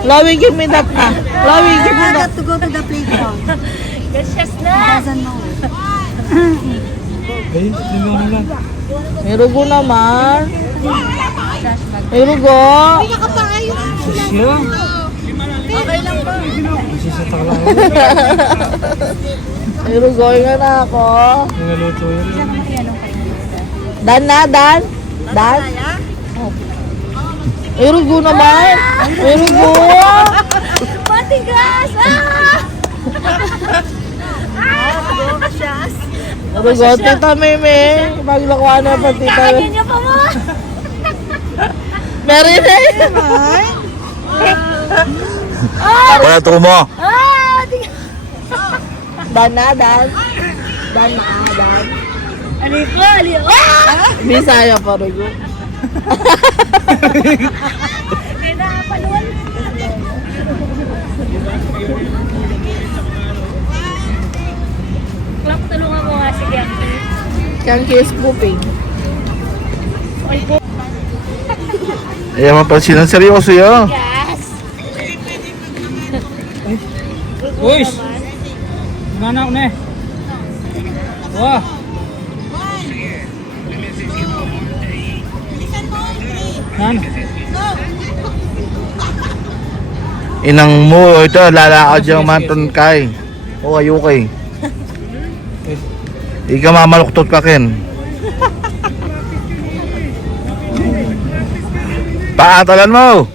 Chloe, give me that na. Chloe, give me that. To go to the playground. Gasyas na. Doesn't know. May rugo naman. May rugo. Okay lang ba? May rugo nga na ako. Nilaluto yun. Dan na, Dan. Dan. May rugo naman. May rugo. Matigas! Rugo, tita Meme. Maglakuha na pa, tita. Kakanin niyo pa mo! Meron na yun. Wala ito mo. Dan na, Dan. Dan na, Dan. Aliko! Bisaya pa, rugo. Hindi na, paluwal. Clark, tulungan mo nga si Bianchi. Kang kiss pooping. Ay po. Ayaw mapansin ang seryoso yun. Yes! Uy! Mana na eh. Wah! Ano? Inang mo, ito, lalakad yung Manton Kai. O, ayukay. Ika mamaluktot ka, Ken. Paatalan mo!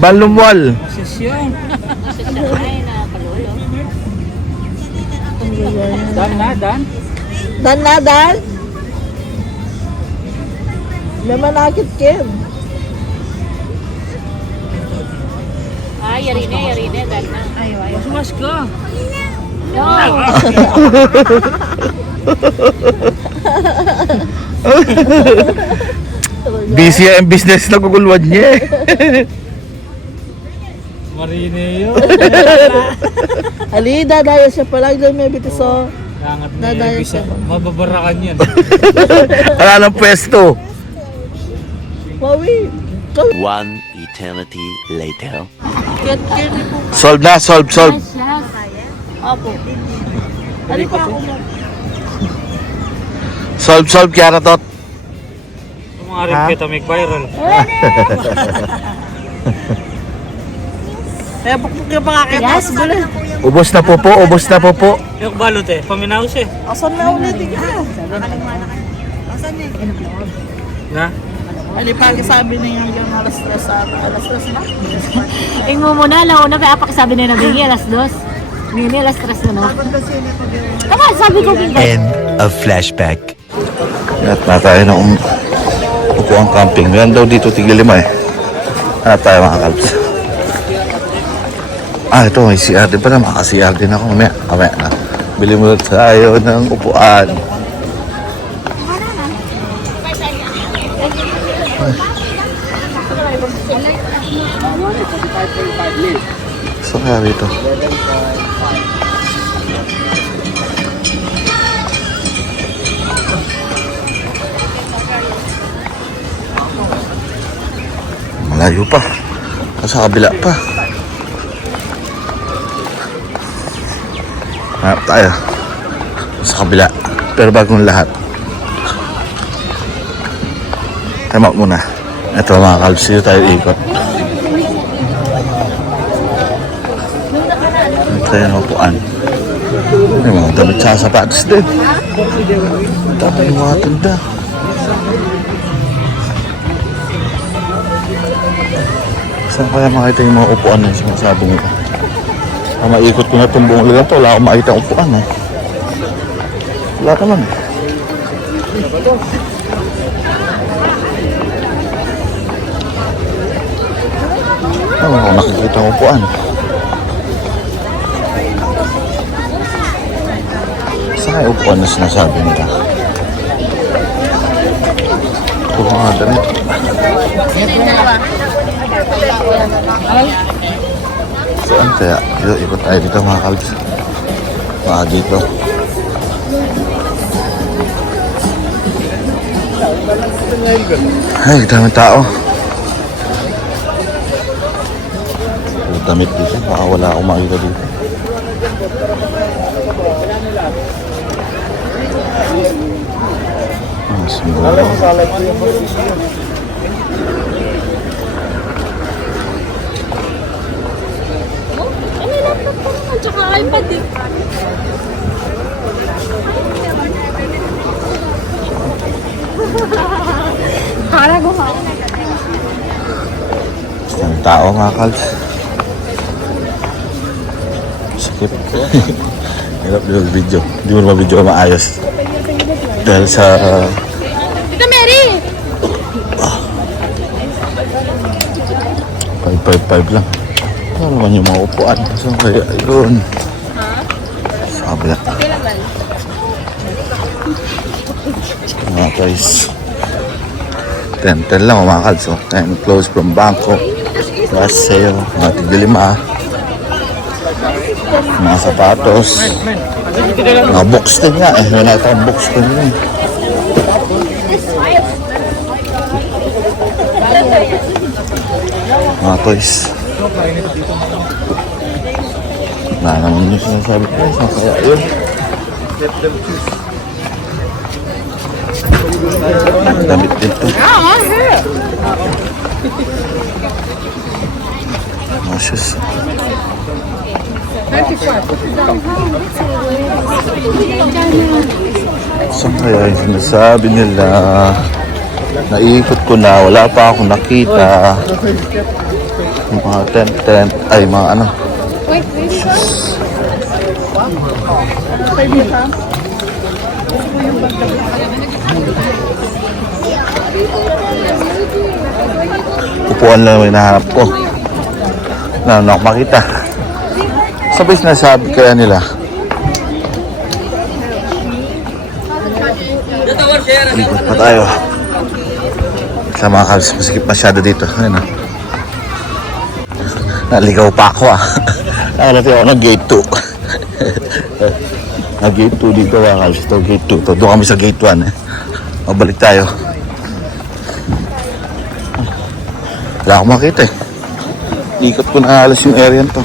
Balumwal! Sesyon. Ay na, palulo. Dan na, Dan. Dan na, Dan. Naman nakit, Kim. Yari na, dan na. Ayaw. Sumas ka. No! Busy ang business na gugulwad niya eh. Marine yun. Ali, dadaya siya pala. Diyan may bitiso. Langat na Dadaya yung bisa. siya. Mababarakan yan. Wala ng pwesto. Mawi. One eternity later. Kit po. Solve na, solve. Apo. Ali pa ako mo. Solve, Kiara Tot. Tumarip kita make viral. Kaya bukbuk yung pangakitas. Bala. Ubos na po po. Yung balot eh. Paminaos eh. Asan na ulit? Na? Ali pa sabi niya yung alas 3 na. Ing mo muna, launa kaya pakisabi na nabingi, alas 2. Bini, alas 3 na no. Tama, sabi ko bigla. End of flashback. Hanap na tayo ng upuang camping. Meron daw dito tigil-5 eh. Hanap tayo mga kalbs. Ito may CR din pala. Maka-CR din ako. Mamaya na. Bili mo tayo ng upuan. So kaya rito. Malayo pa. Sa kabila pa. Hanap tayo. Sa kabila. Pero bagong lahat. Time out muna. Ito mga kalbs. Dito tayo ikot. Ito yung upuan. May mga damit sa sapatos din. Tapos yung mga tunda. Saan kaya makita yung mga upuan na sinasabi nila? Maikot ko na itong buong lugar to. Wala akong makita ang upuan eh. Wala naman eh. Wala akong nakikita ang upuan. Saan kaya upuan na sinasabi nila? Ito mga damit. Saan kaya? Ikot tayo dito mga kalbs. Mga dito. Ay, daming tao. damit dito. Baka wala akong makita dito. Mas mura. May laptop ko naman, tsaka iPad eh. Para gumawa. Ang tao mga kals. Sakit. Hirap yung video. Hindi mo naman video maayos. Dahil sa... Tita Mary! 555 lang. Ano naman yung mga upuan? So kaya yun. Sabi na. Mga guys. 10 lang mga kals. 10 close from Bangkok. Last sale. Mga tigilima. Mga sapatos. Mga box din nga eh. May nakita ang box din eh. Mga toys. Wala naman yung sinasabi ko. Kaya yun. Damit dito. Mga shoes. So kaya yung sinasabi nila, naikot ko na, wala pa akong nakita. Yung mga tent, ay mga ano. Upuan lang yung hinahanap ko. Na ako makita. Sabay sinasabi kaya nila. Ikot pa tayo. Sa mga kabis, masikip masyado dito. Ayun, naligaw pa ako Nakalating ako ng gate 2. Gate 2 dito mga kabis. Ito gate 2. Doon kami sa gate 1 Mabalik tayo. Wala akong makita Ikot ko na halos yung area to.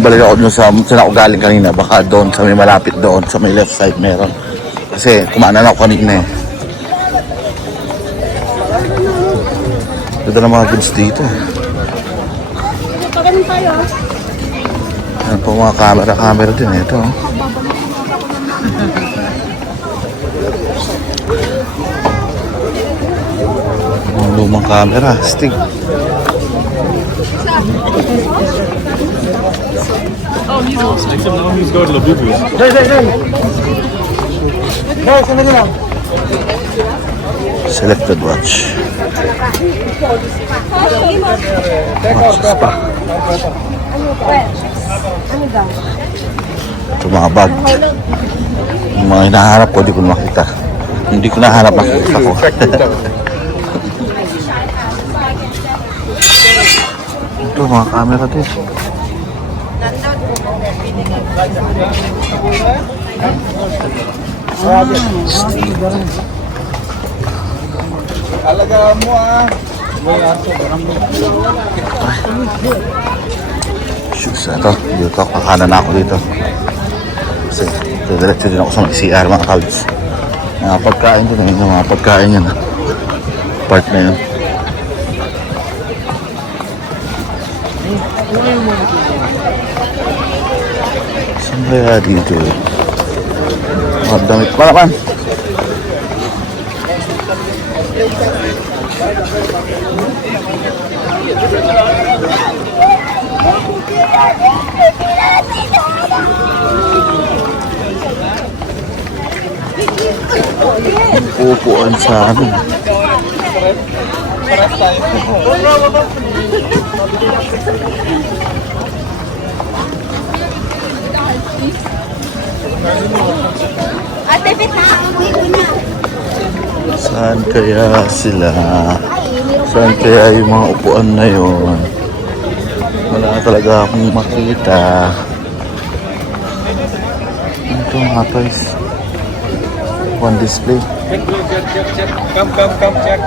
Balik ako dun saan ako galing kanina. Baka doon sa may malapit doon. Sa may left side meron. Kasi kumanan ako kanina Ganda ng mga goods dito Ayan po mga camera din ito Mga lumang camera, stick. Selected watch. Watches pa. Ito mga bag. Yung mga hinahanap ko, di ko makita. Hindi ko nahanap, makita ko. Ito mga camera din. Alagaan mo Shoes, ito. Dito, kakanan ako dito. Kasi, diretso din ako sa mga CR mga kalbs. Mga pagkain din, mga pagkain yan. Part na yun. Saan kaya dito? Mga damit pa naman. Upuan sa ano. Saan kaya sila? Saan kaya yung mga upuan na yun? Wala talaga akong makita. Ito mga guys. One display. Come, check.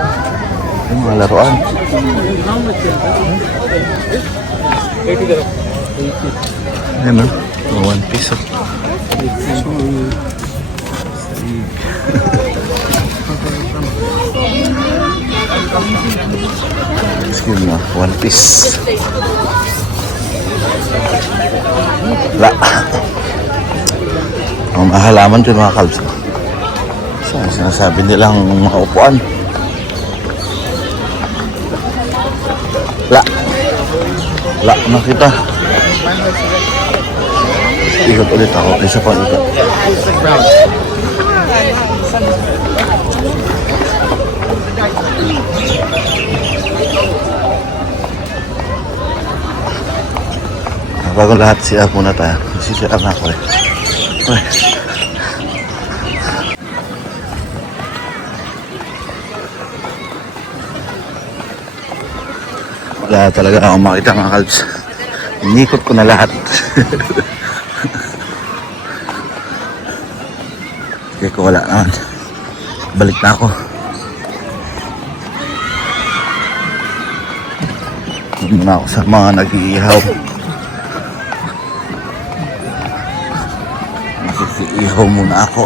Yung mga laruan. Ayan o. One piece o. Excuse me, one piece. La. Ang mahalaman dyan mga kalbs. So, sinasabi nilang mga upuan. La. La, nakita. Ikot ulit ako. Isa pang ikot. Bago lahat, siya muna tayo. Sisiya na ako eh. Uy. Wala talaga akong makita mga kalbs. Inikot ko na lahat. Kaya ko wala naman. Balik na ako. Doon muna ako sa mga nag-iihaw. Nag-iihaw muna ako.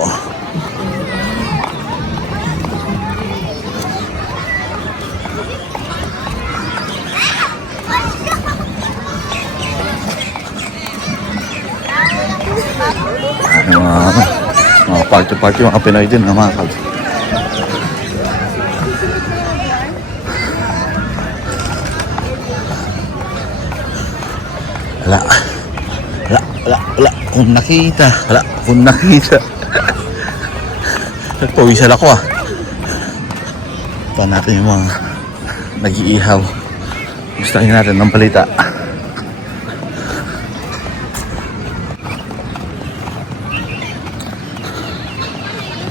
Mga party-party, mga Pinoy din, mga kalbs. Wala kung nakita. Nagpawisan ako ah. Ito natin yung mga nag-iihaw. Gustahin natin ng balita.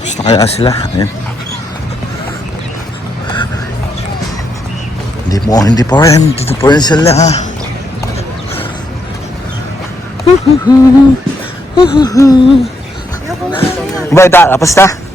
Gusto kaya sila. Ayan. Hindi pa rin. Dito pa rin sila. Baik tak? Apa sih?